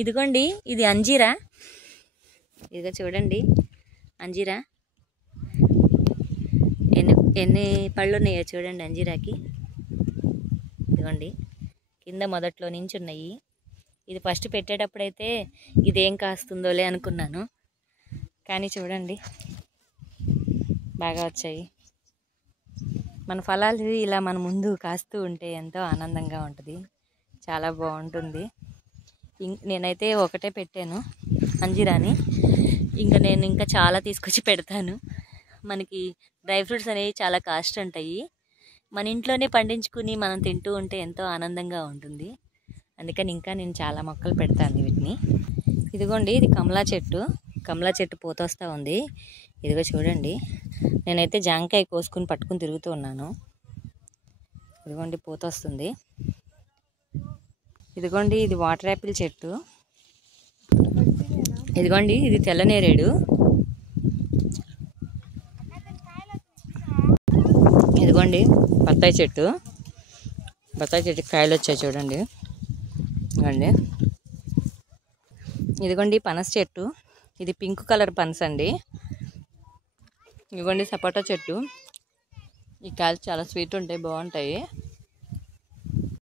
ఇదిగోండి, ఇది అంజీరా. ఇదిగో చూడండి, అంజీరా ఎన్ని ఎన్ని పళ్ళు ఉన్నాయో చూడండి అంజీరాకి. ఇదిగోండి, కింద మొదట్లో నుంచి ఉన్నాయి. ఇది ఫస్ట్ పెట్టేటప్పుడైతే ఇదేం కాస్తుందోలే అనుకున్నాను, కానీ చూడండి బాగా వచ్చాయి. మన ఫలాలు ఇలా మన ముందు కాస్తూ ఉంటే ఎంతో ఆనందంగా ఉంటుంది, చాలా బాగుంటుంది. నేనైతే ఒకటే పెట్టాను అంజీరాని, నేను ఇంకా చాలా తీసుకొచ్చి పెడతాను. మనకి డ్రై ఫ్రూట్స్ అనేవి చాలా కాస్ట్ ఉంటాయి, మన ఇంట్లోనే పండించుకుని మనం తింటూ ఉంటే ఎంతో ఆనందంగా ఉంటుంది. అందుకని నేను చాలా మొక్కలు పెడతాను వీటిని. ఇదిగోండి, ఇది కమలా చెట్టు పూత వస్తూ ఉంది. ఇదిగో చూడండి, నేనైతే జాంకాయ కోసుకుని పట్టుకుని తిరుగుతూ ఉన్నాను. ఇదిగోండి పూత వస్తుంది. ఇదిగోండి, ఇది వాటర్ యాపిల్ చెట్టు. ఇదిగోండి, ఇది తెల్లనేరేడు. ఇదిగోండి బత్తాయి చెట్టుకి కాయలు వచ్చాయి చూడండి. ఇదిగోండి, ఇదిగోండి పనస చెట్టు. ఇది పింక్ కలర్ పనస అండి. ఇదిగోండి సపోటా చెట్టు. ఈ కాయలు చాలా స్వీట్ ఉంటాయి, బాగుంటాయి.